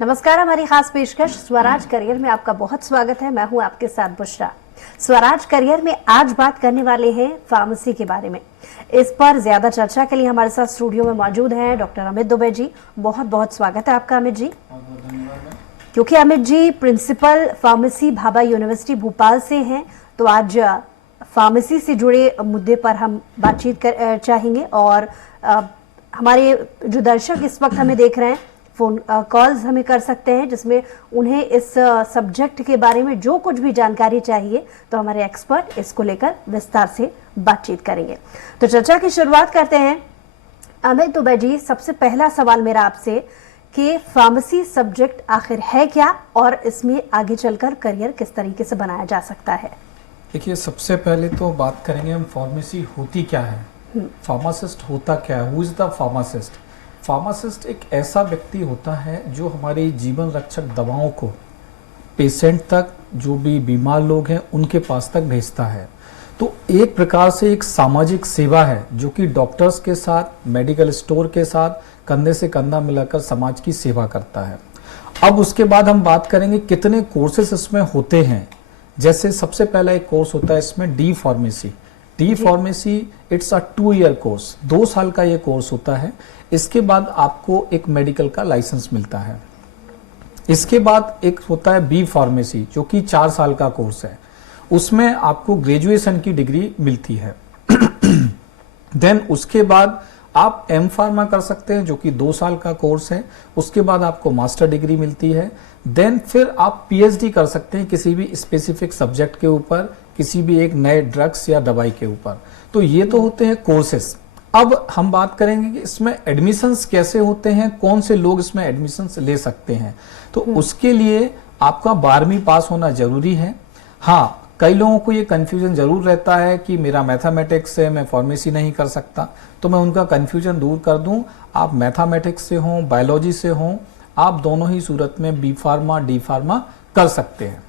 नमस्कार, हमारी खास पेशकश स्वराज करियर में आपका बहुत स्वागत है। मैं हूं आपके साथ बुशरा। स्वराज करियर में आज बात करने वाले हैं फार्मेसी के बारे में। इस पर ज्यादा चर्चा के लिए हमारे साथ स्टूडियो में मौजूद हैं डॉक्टर अमित दुबे जी। बहुत बहुत स्वागत है आपका अमित जी। क्योंकि Amit ji principal pharmacy Bhabha university Bhopal से हैं, तो आज फार्मेसी से जुड़े मुद्दे पर हम बातचीत चाहेंगे। और हमारे जो दर्शक इस वक्त हमें देख रहे हैं, फोन कॉल्स हमें कर सकते हैं, जिसमें उन्हें इस सब्जेक्ट के बारे में जो कुछ भी जानकारी चाहिए तो हमारे एक्सपर्ट इसको लेकर विस्तार से बातचीत करेंगे। तो चर्चा की शुरुआत करते हैं। अमित दुबे जी, सबसे पहला सवाल मेरा आपसे कि फार्मेसी सब्जेक्ट आखिर है क्या और इसमें आगे चलकर करियर किस तरीके से बनाया जा सकता है? देखिए, सबसे पहले तो बात करेंगे हम फार्मेसी होती क्या है, फार्मासिस्ट होता क्या है। Who is the pharmacist? Pharmacist एक ऐसा व्यक्ति होता है जो हमारी जीवन रक्षक दवाओं को पेशेंट तक, जो भी बीमार लोग हैं उनके पास तक भेजता है। तो एक प्रकार से एक सामाजिक सेवा है जो कि डॉक्टर्स के साथ, मेडिकल स्टोर के साथ कंधे से कंधा मिलाकर समाज की सेवा करता है। अब उसके बाद हम बात करेंगे कितने कोर्सेस इसमें होते हैं। जैसे सबसे पहला एक कोर्स होता है इसमें D pharmacy. D pharmacy it's a 2 year course, 2 साल का ये कोर्स होता है। इसके बाद आपको एक मेडिकल का लाइसेंस मिलता है। इसके बाद एक होता है बी फार्मेसी जो कि 4 साल का कोर्स है। उसमें आपको ग्रेजुएशन की डिग्री मिलती है। देन उसके बाद आप एम फार्मा कर सकते हैं जो कि 2 साल का कोर्स है। उसके बाद आपको मास्टर डिग्री मिलती है। देन फिर आप पीएचडी कर सकते हैं किसी भी स्पेसिफिक सब्जेक्ट के ऊपर, किसी भी एक नए ड्रग्स या दवाई के ऊपर। तो ये तो होते हैं कोर्सेस। अब हम बात करेंगे कि इसमें एडमिशंस कैसे होते हैं, कौन से लोग इसमें एडमिशंस ले सकते हैं। तो उसके लिए आपका 12वीं पास होना जरूरी है। हाँ, कई लोगों को ये कंफ्यूजन जरूर रहता है कि मेरा मैथमेटिक्स से मैं फार्मेसी नहीं कर सकता। तो मैं उनका कंफ्यूजन दूर कर दूं। आप मैथमेटिक्स से हों, बायोलॉजी से हों, आप दोनों ही सूरत में बी फार्मा, डी फार्मा कर सकते हैं।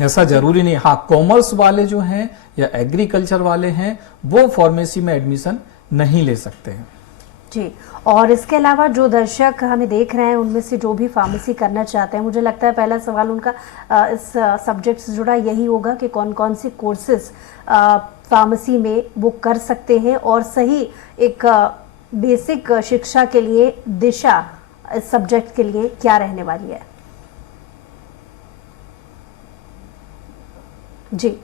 ऐसा जरूरी नहीं। हाँ, कॉमर्स वाले जो हैं या एग्रीकल्चर वाले हैं वो फार्मेसी में एडमिशन नहीं ले सकते हैं जी। और इसके अलावा जो दर्शक हमें देख रहे हैं उनमें से जो भी फार्मेसी करना चाहते हैं, मुझे लगता है पहला सवाल उनका इस सब्जेक्ट से जुड़ा यही होगा कि कौन कौन से कोर्सेज फार्मेसी में वो कर सकते हैं और सही एक बेसिक शिक्षा के लिए दिशा इस सब्जेक्ट के लिए क्या रहने वाली है। जी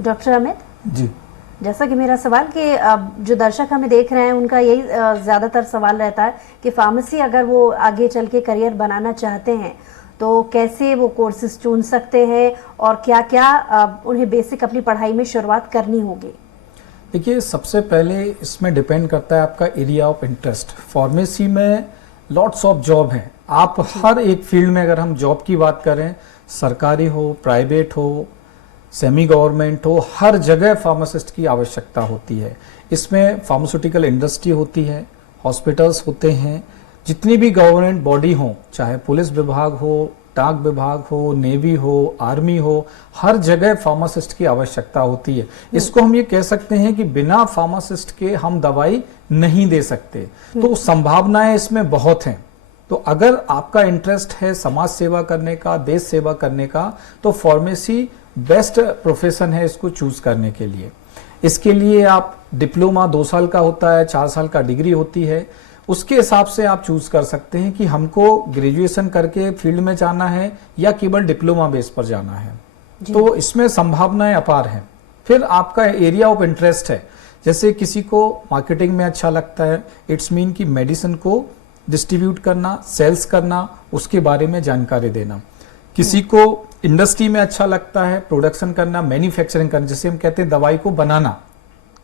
डॉक्टर अमित जी। जैसा कि मेरा सवाल कि जो दर्शक हमें देख रहे हैं उनका यही ज्यादातर सवाल रहता है कि फार्मेसी अगर वो आगे चल के करियर बनाना चाहते हैं तो कैसे वो कोर्सेज चुन सकते हैं और क्या क्या उन्हें बेसिक अपनी पढ़ाई में शुरुआत करनी होगी। देखिए, सबसे पहले इसमें डिपेंड करता है आपका एरिया ऑफ इंटरेस्ट। फार्मेसी में लॉट्स ऑफ जॉब है। आप हर एक फील्ड में, अगर हम जॉब की बात करें, सरकारी हो, प्राइवेट हो, सेमी गवर्नमेंट हो, हर जगह फार्मासिस्ट की आवश्यकता होती है। इसमें फार्मास्यूटिकल इंडस्ट्री होती है, हॉस्पिटल्स होते हैं, जितनी भी गवर्नमेंट बॉडी हो, चाहे पुलिस विभाग हो, डाक विभाग हो, नेवी हो, आर्मी हो, हर जगह फार्मासिस्ट की आवश्यकता होती है। इसको हम ये कह सकते हैं कि बिना फार्मासिस्ट के हम दवाई नहीं दे सकते। तो संभावनाएं इसमें बहुत हैं। तो अगर आपका इंटरेस्ट है समाज सेवा करने का, देश सेवा करने का, तो फार्मेसी बेस्ट प्रोफेशन है इसको चूज करने के लिए। इसके लिए आप डिप्लोमा 2 साल का होता है, 4 साल का डिग्री होती है। उसके हिसाब से आप चूज कर सकते हैं कि हमको ग्रेजुएशन करके फील्ड में जाना है या केवल डिप्लोमा बेस पर जाना है। तो इसमें संभावनाएं अपार हैं। फिर आपका एरिया ऑफ इंटरेस्ट है। जैसे किसी को मार्केटिंग में अच्छा लगता है, इट्स मीन कि मेडिसिन को डिस्ट्रीब्यूट करना, सेल्स करना, उसके बारे में जानकारी देना। किसी को इंडस्ट्री में अच्छा लगता है, प्रोडक्शन करना, मैन्युफैक्चरिंग करना, जैसे हम कहते हैं दवाई को बनाना।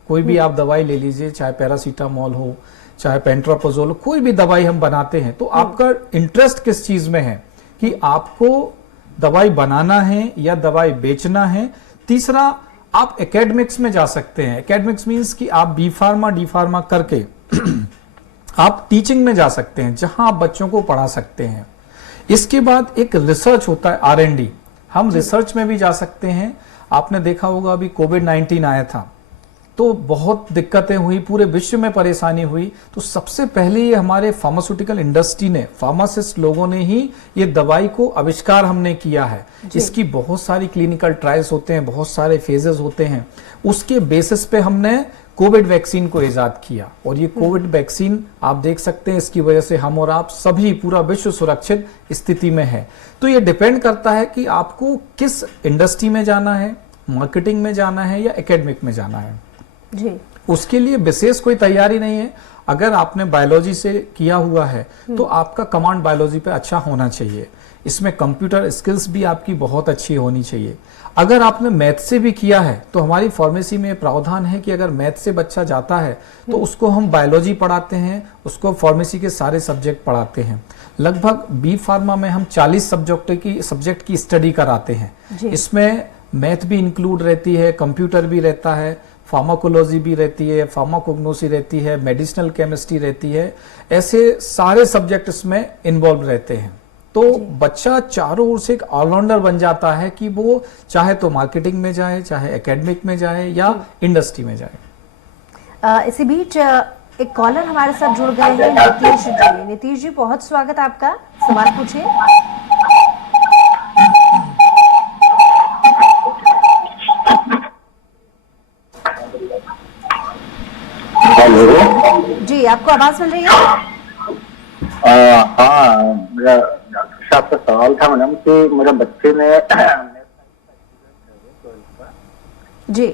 कोई भी आप दवाई ले लीजिए, चाहे पैरासीटामोल हो, चाहे पेंट्रापोजोल हो, कोई भी दवाई हम बनाते हैं। तो आपका इंटरेस्ट किस चीज में है कि आपको दवाई बनाना है या दवाई बेचना है। तीसरा, आप एकेडमिक्स में जा सकते हैं। एकेडमिक्स मींस कि आप बी फार्मा, डी फार्मा करके आप टीचिंग में जा सकते हैं, जहां आप बच्चों को पढ़ा सकते हैं। इसके बाद एक रिसर्च होता है, R&D। हम रिसर्च में भी जा सकते हैं। आपने देखा होगा अभी कोविड-19 आया था, तो बहुत दिक्कतें हुई, पूरे विश्व में परेशानी हुई। तो सबसे पहले ये हमारे फार्मास्यूटिकल इंडस्ट्री ने, फार्मासिस्ट लोगों ने ही ये दवाई को आविष्कार हमने किया है। इसकी बहुत सारी क्लिनिकल ट्रायल्स होते हैं, बहुत सारे फेजेस होते हैं, उसके बेसिस पे हमने कोविड वैक्सीन को इजाद किया। और ये कोविड वैक्सीन आप देख सकते हैं, इसकी वजह से हम और आप सभी, पूरा विश्व सुरक्षित स्थिति में है। तो ये डिपेंड करता है कि आपको किस इंडस्ट्री में जाना है, मार्केटिंग में जाना है या एकेडमिक में जाना है जी। उसके लिए विशेष कोई तैयारी नहीं है। अगर आपने बायोलॉजी से किया हुआ है तो आपका कमांड बायोलॉजी पे अच्छा होना चाहिए, इसमें कंप्यूटर स्किल्स भी आपकी बहुत अच्छी होनी चाहिए। अगर आपने मैथ से भी किया है तो हमारी फार्मेसी में प्रावधान है कि अगर मैथ से बच्चा जाता है तो उसको हम बायोलॉजी पढ़ाते हैं, उसको फार्मेसी के सारे सब्जेक्ट पढ़ाते हैं। लगभग बी फार्मा में हम 40 सब्जेक्ट की स्टडी कराते हैं। इसमें मैथ भी इंक्लूड रहती है, कंप्यूटर भी रहता है, फार्माकोलॉजी भी रहती है, फार्माकोग्नोसी रहती है, मेडिसिनल केमिस्ट्री रहती है। ऐसे सारे सब्जेक्ट इसमें इन्वॉल्व रहते हैं। तो बच्चा चारों ओर से एक ऑलराउंडर बन जाता है कि वो चाहे तो मार्केटिंग में जाए, चाहे एकेडमिक में जाए या इंडस्ट्री में जाए। इसी बीच एक कॉलर हमारे साथ जुड़ गए हैं, नीतीश जी। नीतीश जी, बहुत स्वागत है आपका, सवाल पूछिए। हेलो जी, आपको आवाज मिल रही है? हाँ, मेरा डॉक्टर साहब का सवाल था मैडम कि मेरे बच्चे ने जी।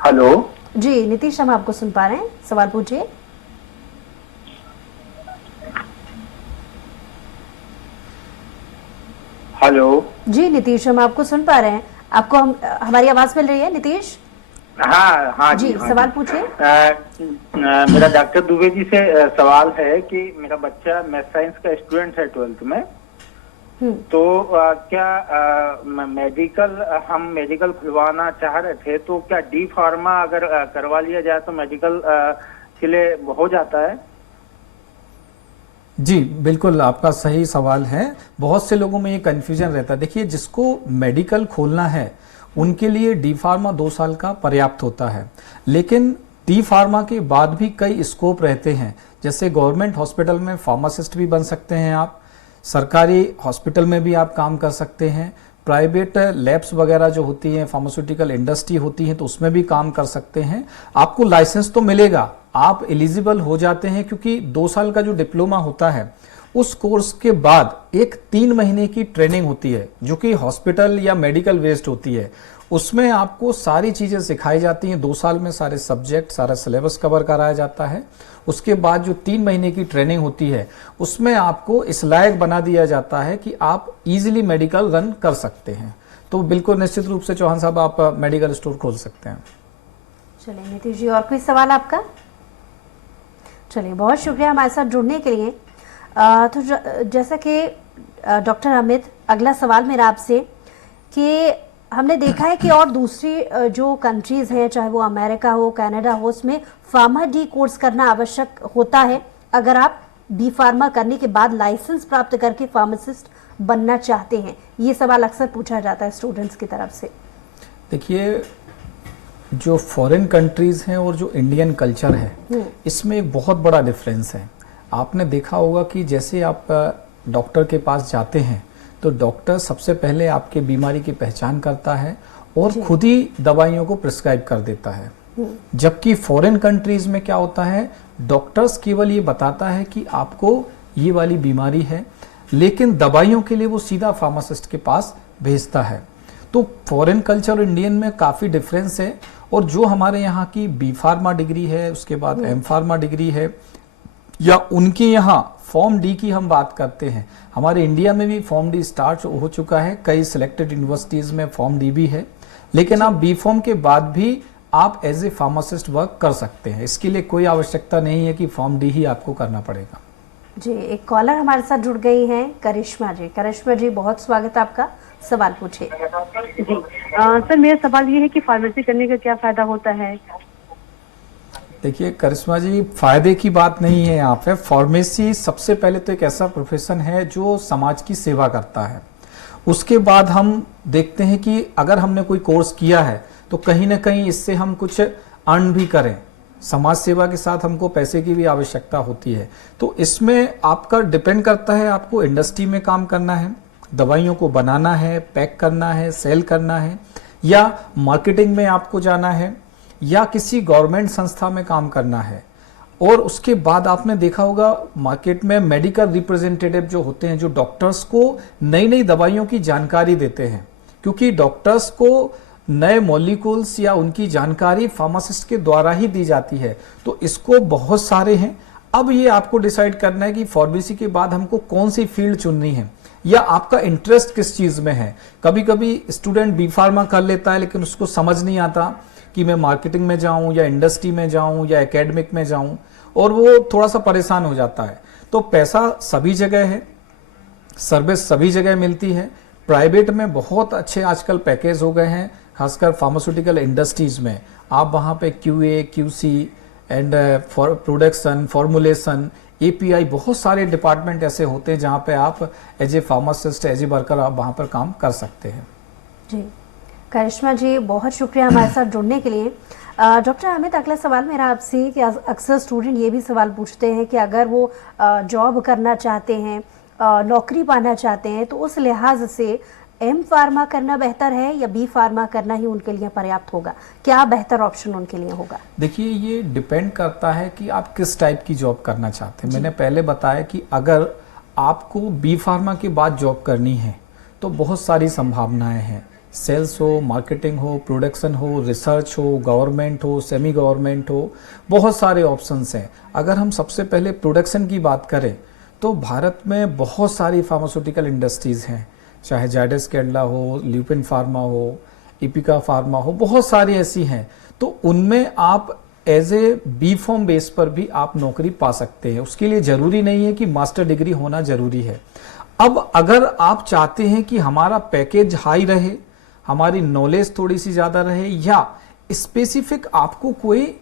हेलो जी नीतीश, हम आपको सुन पा रहे हैं, सवाल पूछिए। हेलो जी नीतीश, हम आपको सुन पा रहे हैं, आपको हमारी आवाज मिल रही है नीतीश? हाँ हाँ जी, हाँ, सवाल पूछिए। मेरा डॉक्टर दुबे जी से सवाल है कि मेरा बच्चा मैथ साइंस का स्टूडेंट है 12th में। तो क्या हम मेडिकल खुलवाना चाह रहे थे, तो क्या डी फार्मा अगर करवा लिया जाए तो मेडिकल के लिए हो जाता है? जी बिल्कुल, आपका सही सवाल है। बहुत से लोगों में ये कंफ्यूजन रहता है। देखिए, जिसको मेडिकल खोलना है उनके लिए डी फार्मा 2 साल का पर्याप्त होता है, लेकिन डी फार्मा के बाद भी कई स्कोप रहते हैं। जैसे गवर्नमेंट हॉस्पिटल में फार्मासिस्ट भी बन सकते हैं आप, सरकारी हॉस्पिटल में भी आप काम कर सकते हैं, प्राइवेट लैब्स वगैरह जो होती हैं, फार्मास्यूटिकल इंडस्ट्री होती है, तो उसमें भी काम कर सकते हैं। आपको लाइसेंस तो मिलेगा, आप एलिजिबल हो जाते हैं, क्योंकि 2 साल का जो डिप्लोमा होता है उस कोर्स के बाद एक 3 महीने की ट्रेनिंग होती है जो कि हॉस्पिटल या मेडिकल वेस्ट होती है। उसमें आपको सारी चीजें सिखाई जाती हैं। 2 साल में सारे सब्जेक्ट, सारा सिलेबस कवर कराया जाता है। उसके बाद जो 3 महीने की ट्रेनिंग होती है उसमें आपको इस लायक बना दिया जाता है कि आप इजीली मेडिकल रन कर सकते हैं। तो बिल्कुल निश्चित रूप से चौहान साहब, आप मेडिकल स्टोर खोल सकते हैं। चलिए नीतीश जी, और कोई सवाल आपका? चलिए, बहुत शुक्रिया हमारे साथ जुड़ने के लिए। तो जैसा कि डॉक्टर अमित, अगला सवाल मेरा आपसे कि हमने देखा है कि और दूसरी जो कंट्रीज हैं, चाहे वो अमेरिका हो, कनाडा हो, उसमें फार्मा डी कोर्स करना आवश्यक होता है अगर आप डी फार्मा करने के बाद लाइसेंस प्राप्त करके फार्मासिस्ट बनना चाहते हैं। ये सवाल अक्सर पूछा जाता है स्टूडेंट्स की तरफ से। देखिए, जो फॉरेन कंट्रीज हैं और जो इंडियन कल्चर है, इसमें एक बहुत बड़ा डिफरेंस है। आपने देखा होगा कि जैसे आप डॉक्टर के पास जाते हैं तो डॉक्टर सबसे पहले आपके बीमारी की पहचान करता है और खुद ही दवाइयों को प्रिस्क्राइब कर देता है। जबकि फॉरेन कंट्रीज में क्या होता है, डॉक्टर्स केवल ये बताता है कि आपको ये वाली बीमारी है, लेकिन दवाइयों के लिए वो सीधा फार्मासिस्ट के पास भेजता है। तो फॉरेन कल्चर और इंडियन में काफ़ी डिफरेंस है। और जो हमारे यहाँ की बी फार्मा डिग्री है, उसके बाद एम फार्मा डिग्री है, या उनके यहाँ फॉर्म डी की हम बात करते हैं, हमारे इंडिया में भी फॉर्म डी स्टार्ट हो चुका है, कई सिलेक्टेड यूनिवर्सिटीज में फॉर्म डी भी है, लेकिन आप बी फॉर्म के बाद भी आप एज ए फार्मासिस्ट वर्क कर सकते हैं। इसके लिए कोई आवश्यकता नहीं है कि फॉर्म डी ही आपको करना पड़ेगा। जी, एक कॉलर हमारे साथ जुड़ गई हैं, करिश्मा जी। करिश्मा जी, बहुत स्वागत है आपका, सवाल पूछिए। जी सर, मेरा सवाल ये है कि फार्मेसी करने का क्या फायदा होता है? देखिए करिश्मा जी, फायदे की बात नहीं है यहाँ पे। फार्मेसी सबसे पहले तो एक ऐसा प्रोफेशन है जो समाज की सेवा करता है। उसके बाद हम देखते हैं कि अगर हमने कोई कोर्स किया है तो कहीं ना कहीं इससे हम कुछ अर्न भी करें। समाज सेवा के साथ हमको पैसे की भी आवश्यकता होती है। तो इसमें आपका डिपेंड करता है, आपको इंडस्ट्री में काम करना है, दवाइयों को बनाना है, पैक करना है, सेल करना है, या मार्केटिंग में आपको जाना है, या किसी गवर्नमेंट संस्था में काम करना है। और उसके बाद आपने देखा होगा मार्केट में मेडिकल रिप्रेजेंटेटिव जो होते हैं, जो डॉक्टर्स को नई नई दवाइयों की जानकारी देते हैं, क्योंकि डॉक्टर्स को नए मॉलिक्यूल्स या उनकी जानकारी फार्मासिस्ट के द्वारा ही दी जाती है। तो इसको बहुत सारे हैं। अब ये आपको डिसाइड करना है कि फार्मेसी के बाद हमको कौन सी फील्ड चुननी है, या आपका इंटरेस्ट किस चीज में है। कभी कभी स्टूडेंट बी फार्मा कर लेता है, लेकिन उसको समझ नहीं आता कि मैं मार्केटिंग में जाऊं या इंडस्ट्री में जाऊं या एकेडमिक में जाऊं, और वो थोड़ा सा परेशान हो जाता है। तो पैसा सभी जगह है, सर्विस सभी जगह मिलती है। प्राइवेट में बहुत अच्छे आजकल पैकेज हो गए हैं, खासकर फार्मास्यूटिकल इंडस्ट्रीज में। आप वहाँ पे QA, QC and production, formulation, API, बहुत सारे डिपार्टमेंट ऐसे होते हैं जहाँ पे आप as a pharmacist, as a worker आप वहाँ पर काम कर सकते हैं। जी करिश्मा जी, बहुत शुक्रिया हमारे साथ जुड़ने के लिए। डॉक्टर अमित, अगला सवाल मेरा आपसे कि अक्सर स्टूडेंट ये भी सवाल पूछते हैं कि अगर वो जॉब करना चाहते हैं, नौकरी पाना चाहते हैं, तो उस लिहाज से M फार्मा करना बेहतर है या B फार्मा करना ही उनके लिए पर्याप्त होगा? क्या बेहतर ऑप्शन उनके लिए होगा? देखिए, ये डिपेंड करता है कि आप किस टाइप की जॉब करना चाहते हैं। मैंने पहले बताया कि अगर आपको B फार्मा के बाद जॉब करनी है तो बहुत सारी संभावनाएं हैं। सेल्स हो, मार्केटिंग हो, प्रोडक्शन हो, रिसर्च हो, गवर्नमेंट हो, सेमी गवर्नमेंट हो, बहुत सारे ऑप्शंस हैं। अगर हम सबसे पहले प्रोडक्शन की बात करें तो भारत में बहुत सारी फार्मास्यूटिकल इंडस्ट्रीज हैं, चाहे जायडस कैडिला हो, ल्यूपिन फार्मा हो, इपिका फार्मा हो, बहुत सारी ऐसी हैं। तो उनमें आप as a B pharm base पर भी आप नौकरी पा सकते हैं। उसके लिए जरूरी नहीं है कि मास्टर डिग्री होना जरूरी है। अब अगर आप चाहते हैं कि हमारा पैकेज हाई रहे, हमारी नॉलेज थोड़ी सी ज्यादा रहे, या स्पेसिफिक आपको कोई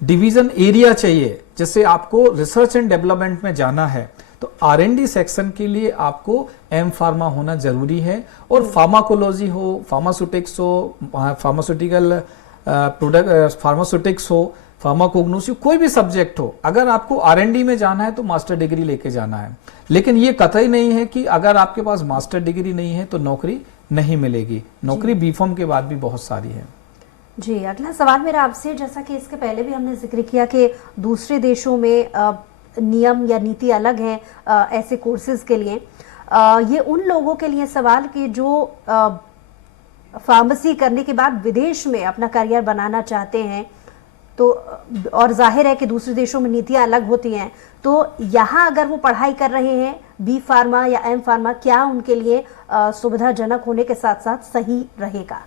डिवीजन एरिया चाहिए, जैसे आपको रिसर्च एंड डेवलपमेंट में जाना है, तो R&D सेक्शन के लिए आपको M फार्मा होना जरूरी है। और फार्माकोलॉजी हो, फार्मास्यूटिक्स हो, फार्मास्यूटिकल प्रोडक्ट, फार्मास्यूटिक्स हो, फार्माकोग्नोसी, कोई भी सब्जेक्ट हो, अगर आपको R&D में जाना है तो मास्टर डिग्री लेके जाना है। लेकिन ये कतई नहीं है कि अगर आपके पास मास्टर डिग्री नहीं है तो नौकरी नहीं मिलेगी। नौकरी बी फॉर्म के बाद भी बहुत सारी है। जी, अगला सवाल मेरा आपसे, जैसा कि इसके पहले भी हमने जिक्र किया कि दूसरे देशों में नियम या नीति अलग है ऐसे कोर्सेज के लिए। ये उन लोगों के लिए सवाल कि जो फार्मेसी करने के बाद विदेश में अपना करियर बनाना चाहते हैं, तो और जाहिर है कि दूसरे देशों में नीतियां अलग होती हैं, तो यहाँ अगर वो पढ़ाई कर रहे हैं B फार्मा या M फार्मा, क्या उनके लिए सुविधाजनक होने के साथ साथ सही रहेगा?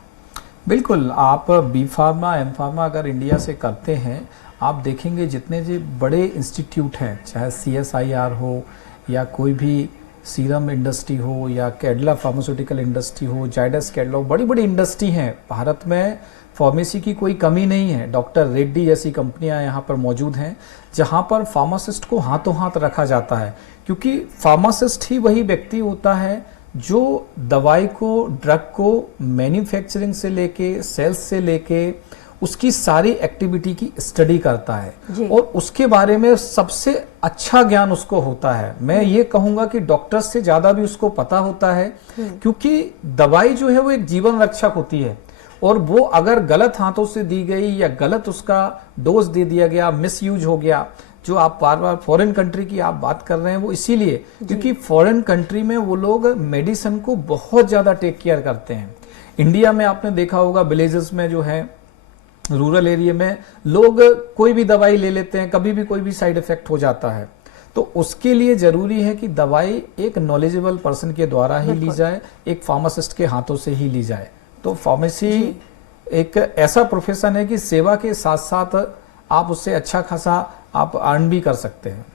बिल्कुल, आप B फार्मा, M फार्मा अगर इंडिया से करते हैं, आप देखेंगे जितने जो बड़े इंस्टीट्यूट हैं, चाहे CSIR हो या कोई भी सीरम इंडस्ट्री हो या कैडिला फार्मास्यूटिकल इंडस्ट्री हो, जायडस कैडिला हो, बड़ी बड़ी इंडस्ट्री हैं। भारत में फार्मेसी की कोई कमी नहीं है। डॉक्टर रेड्डी जैसी कंपनियां यहाँ पर मौजूद हैं जहाँ पर फार्मासिस्ट को हाथों हाथ रखा जाता है, क्योंकि फार्मासिस्ट ही वही व्यक्ति होता है जो दवाई को, ड्रग को मैन्युफैक्चरिंग से लेके, सेल्स से लेके उसकी सारी एक्टिविटी की स्टडी करता है और उसके बारे में सबसे अच्छा ज्ञान उसको होता है। मैं ये कहूंगा कि डॉक्टर्स से ज्यादा भी उसको पता होता है, क्योंकि दवाई जो है वो एक जीवन रक्षक होती है, और वो अगर गलत हाथों से दी गई या गलत उसका डोज दे दिया गया, मिसयूज हो गया, जो आप बार बार फॉरेन कंट्री की आप बात कर रहे हैं, वो इसीलिए क्योंकि फॉरेन कंट्री में वो लोग मेडिसिन को बहुत ज्यादा टेक केयर करते हैं। इंडिया में आपने देखा होगा विलेजेस में जो है, रूरल एरिया में लोग कोई भी दवाई ले लेते हैं, कभी भी कोई भी साइड इफेक्ट हो जाता है। तो उसके लिए जरूरी है कि दवाई एक नॉलेजेबल पर्सन के द्वारा ही ली जाए, एक फार्मासिस्ट के हाथों से ही ली जाए। तो फार्मेसी एक ऐसा प्रोफेशन है कि सेवा के साथ साथ आप उससे अच्छा खासा आप अर्न भी कर सकते हैं।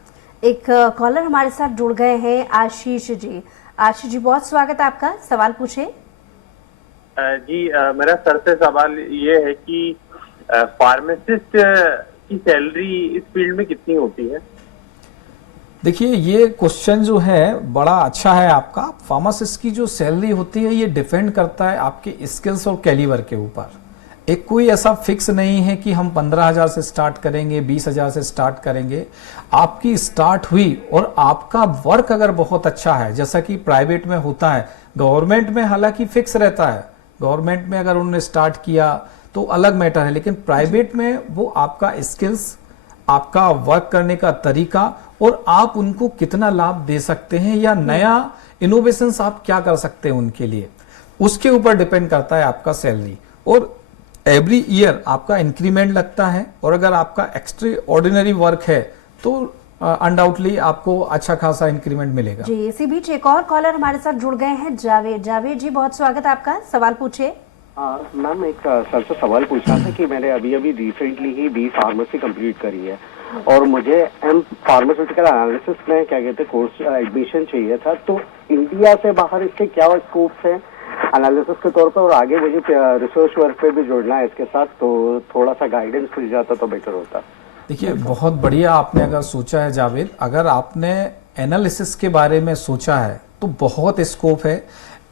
एक कॉलर हमारे साथ जुड़ गए हैं, आशीष जी। आशीष जी, बहुत स्वागत है आपका, सवाल पूछे। जी मेरा सर से सवाल ये है कि फार्मासिस्ट की सैलरी इस फील्ड में कितनी होती है? देखिए, ये क्वेश्चन जो है बड़ा अच्छा है आपका। फार्मासिस्ट की जो सैलरी होती है ये डिपेंड करता है आपके स्किल्स और कैलिबर के ऊपर। एक कोई ऐसा फिक्स नहीं है कि हम 15,000 से स्टार्ट करेंगे, 20,000 से स्टार्ट करेंगे। आपकी स्टार्ट हुई और आपका वर्क अगर बहुत अच्छा है, जैसा कि प्राइवेट में होता है, गवर्नमेंट में हालांकि फिक्स रहता है, गवर्नमेंट में अगर उन्होंने स्टार्ट किया तो अलग मैटर है, लेकिन प्राइवेट में वो आपका स्किल्स, आपका वर्क करने का तरीका और आप उनको कितना लाभ दे सकते हैं या नया इनोवेशंस आप क्या कर सकते हैं उनके लिए, उसके ऊपर डिपेंड करता है आपका सैलरी। और एवरी ईयर आपका इंक्रीमेंट लगता है, और अगर आपका एक्स्ट्रा ऑर्डिनरी वर्क है तो अनडाउटली आपको अच्छा खासा इंक्रीमेंट मिलेगा। जी, इसी बीच एक और कॉलर हमारे साथ जुड़ गए हैं, जावेद। जावेद जी, बहुत स्वागत है आपका, सवाल पूछिए। मैम, एक सर से सवाल पूछना था कि मैंने अभी रिसेंटली ही बी फार्मेसी कंप्लीट करी है और मुझे एम फार्मास्यूटिकल एनालिसिस में क्या कहते हैं कोर्स एडमिशन चाहिए था, तो इंडिया से बाहर इसके क्या स्कोप्स हैं एनालिसिस के तौर पर, और आगे मुझे रिसर्च वर्क पे भी जुड़ना है इसके साथ, तो थोड़ा सा गाइडेंस मिल जाता तो बेटर होता। देखिए, बहुत बढ़िया आपने अगर सोचा है जावेद, अगर आपने एनालिसिस के बारे में सोचा है तो बहुत स्कोप है।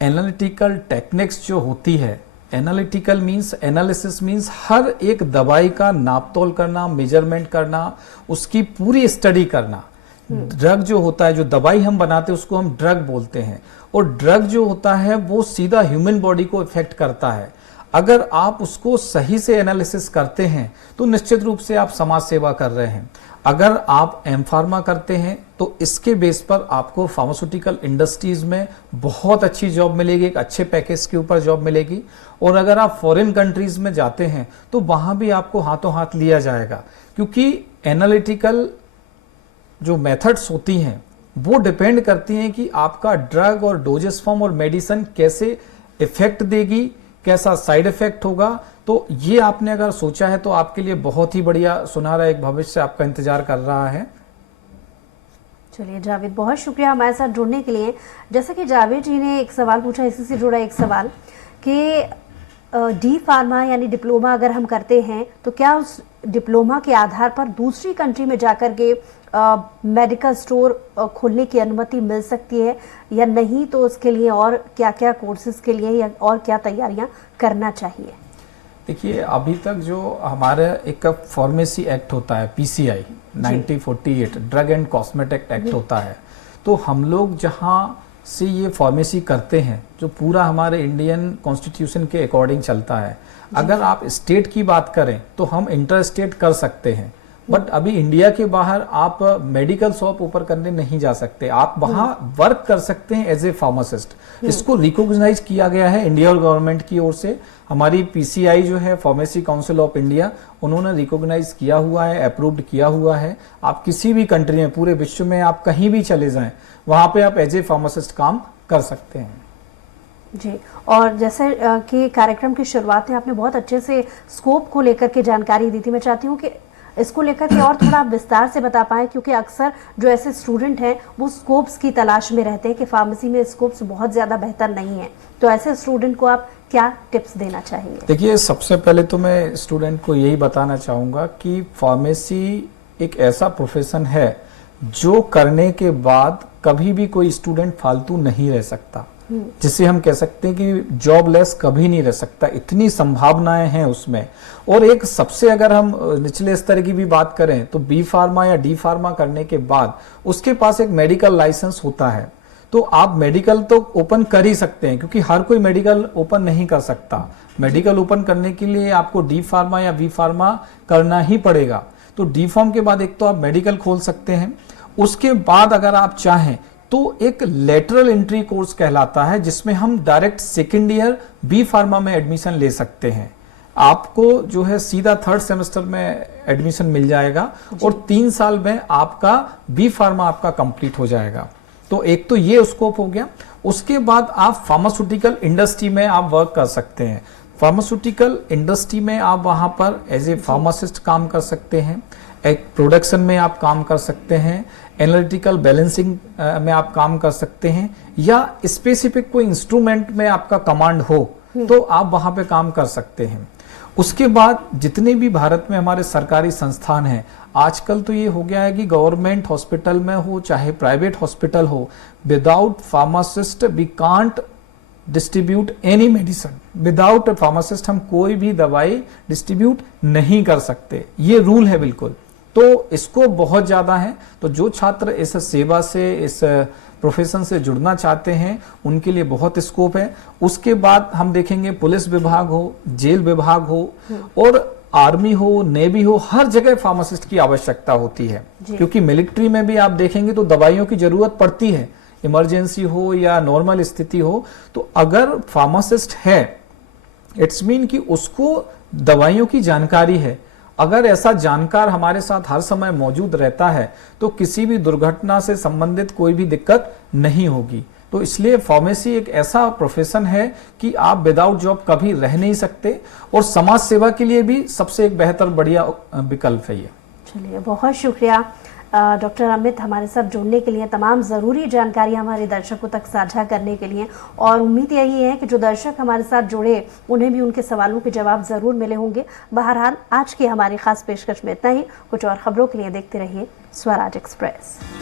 एनालिटिकल टेक्निक्स जो होती है, एनालिटिकल मींस, एनालिसिस मींस हर एक दवाई का नापतोल करना, मेजरमेंट करना, उसकी पूरी स्टडी करना। ड्रग जो होता है, जो दवाई हम बनाते हैं उसको हम ड्रग बोलते हैं, और ड्रग जो होता है वो सीधा ह्यूमन बॉडी को इफेक्ट करता है। अगर आप उसको सही से एनालिसिस करते हैं तो निश्चित रूप से आप समाज सेवा कर रहे हैं। अगर आप एम फार्मा करते हैं तो इसके बेस पर आपको फार्मास्यूटिकल इंडस्ट्रीज में बहुत अच्छी जॉब मिलेगी, एक अच्छे पैकेज के ऊपर जॉब मिलेगी। और अगर आप फॉरेन कंट्रीज में जाते हैं तो वहां भी आपको हाथों हाथ लिया जाएगा, क्योंकि एनालिटिकल जो मेथड्स होती हैं वो डिपेंड करती हैं कि आपका ड्रग और डोजेस फॉर्म और मेडिसिन कैसे इफेक्ट देगी, कैसा साइड इफेक्ट होगा। तो ये आपने अगर सोचा है तो आपके लिए बहुत ही बढ़िया सुनहरा एक भविष्य आपका इंतजार कर रहा है। चलिए जावेद, बहुत शुक्रिया हमारे साथ जुड़ने के लिए। जैसा कि जावेद जी ने एक सवाल पूछा, इसी से जुड़ा एक सवाल कि डी फार्मा यानी डिप्लोमा अगर हम करते हैं तो क्या उस डिप्लोमा के आधार पर दूसरी कंट्री में जाकर के मेडिकल स्टोर खोलने की अनुमति मिल सकती है या नहीं, तो उसके लिए और क्या क्या कोर्सेज के लिए या और क्या तैयारियां करना चाहिए? देखिए, अभी तक जो हमारे एक फार्मेसी एक्ट होता है, PCI 1948, drug and cosmetic act होता है, तो हम लोग जहां से ये फार्मेसी करते हैं, जो पूरा हमारे इंडियन कॉन्स्टिट्यूशन के अकॉर्डिंग चलता है। अगर आप स्टेट की बात करें तो हम इंटर स्टेट कर सकते हैं, बट अभी इंडिया के बाहर आप मेडिकल शॉप ओपन करने नहीं जा सकते। आप वहां वर्क कर सकते हैं एज ए फार्मासिस्ट। इसको रिकॉग्नाइज किया गया है इंडिया और गवर्नमेंट की ओर से। हमारी PCI जो है, फार्मेसी काउंसिल ऑफ इंडिया, उन्होंने रिकॉग्नाइज किया हुआ है, अप्रूव्ड किया हुआ है। आप किसी भी कंट्री में, पूरे विश्व में आप कहीं भी चले जाएं, वहां पे आप एज ए फार्मासिस्ट काम कर सकते हैं। जी, और जैसे कि कार्यक्रम की शुरुआत में आपने बहुत अच्छे से स्कोप को लेकर के जानकारी दी थी, मैं चाहती हूँ कि इसको लेकर के और थोड़ा विस्तार से बता पाएं, क्योंकि अक्सर जो ऐसे स्टूडेंट हैं वो स्कोप्स की तलाश में रहते हैं कि फार्मेसी में स्कोप्स बहुत ज़्यादा बेहतर नहीं है, तो ऐसे स्टूडेंट को आप क्या टिप्स देना चाहेंगे? देखिए, सबसे पहले तो मैं स्टूडेंट को यही बताना चाहूँगा कि फार्मेसी एक ऐसा प्रोफेशन है जो करने के बाद कभी भी कोई स्टूडेंट फालतू नहीं रह सकता, जिसे हम कह सकते हैं कि जॉबलेस कभी नहीं रह सकता। इतनी संभावनाएं हैं उसमें। और एक सबसे, अगर हम निचले स्तर की भी बात करें तो बी फार्मा या डी फार्मा करने के बाद उसके पास एक मेडिकल लाइसेंस होता है, तो आप मेडिकल तो ओपन कर ही सकते हैं, क्योंकि हर कोई मेडिकल ओपन नहीं कर सकता। मेडिकल ओपन करने के लिए आपको डी फार्मा या बी फार्मा करना ही पड़ेगा। तो डी फार्म के बाद एक तो आप मेडिकल खोल सकते हैं, उसके बाद अगर आप चाहें तो एक लेटरल एंट्री कोर्स कहलाता है, जिसमें हम direct second year B pharma में एडमिशन ले सकते हैं। आपको जो है सीधा 3rd सेमेस्टर में एडमिशन मिल जाएगा और 3 साल में आपका बी फार्मा आपका कंप्लीट हो जाएगा। तो एक तो ये स्कोप हो गया। उसके बाद आप फार्मास्यूटिकल इंडस्ट्री में आप वर्क कर सकते हैं। फार्मास्यूटिकल इंडस्ट्री में आप वहां पर एज ए फार्मासिस्ट काम कर सकते हैं, एक प्रोडक्शन में आप काम कर सकते हैं, एनालिटिकल बैलेंसिंग में आप काम कर सकते हैं, या स्पेसिफिक कोई इंस्ट्रूमेंट में आपका कमांड हो तो आप वहां पे काम कर सकते हैं। उसके बाद जितने भी भारत में हमारे सरकारी संस्थान हैं, आजकल तो ये हो गया है कि गवर्नमेंट हॉस्पिटल में हो चाहे प्राइवेट हॉस्पिटल हो, without pharmacist we can't distribute any medicine. Without pharmacist हम कोई भी दवाई डिस्ट्रीब्यूट नहीं कर सकते, ये रूल है बिल्कुल। तो इसको बहुत ज्यादा है। तो जो छात्र इस सेवा से, इस प्रोफेशन से जुड़ना चाहते हैं, उनके लिए बहुत स्कोप है। उसके बाद हम देखेंगे पुलिस विभाग हो, जेल विभाग हो और आर्मी हो, नेवी हो, हर जगह फार्मासिस्ट की आवश्यकता होती है। क्योंकि मिलिट्री में भी आप देखेंगे तो दवाइयों की जरूरत पड़ती है, इमरजेंसी हो या नॉर्मल स्थिति हो। तो अगर फार्मासिस्ट है, इट्स मीन कि उसको दवाइयों की जानकारी है। अगर ऐसा जानकार हमारे साथ हर समय मौजूद रहता है तो किसी भी दुर्घटना से संबंधित कोई भी दिक्कत नहीं होगी। तो इसलिए फार्मेसी एक ऐसा प्रोफेशन है कि आप विदाउट जॉब कभी रह नहीं सकते, और समाज सेवा के लिए भी सबसे एक बेहतर बढ़िया विकल्प है ये। चलिए, बहुत शुक्रिया डॉक्टर अमित, हमारे साथ जुड़ने के लिए, तमाम ज़रूरी जानकारी हमारे दर्शकों तक साझा करने के लिए। और उम्मीद यही है कि जो दर्शक हमारे साथ जुड़े उन्हें भी उनके सवालों के जवाब ज़रूर मिले होंगे। बहरहाल आज की हमारी खास पेशकश में इतना ही। कुछ और खबरों के लिए देखते रहिए स्वराज एक्सप्रेस।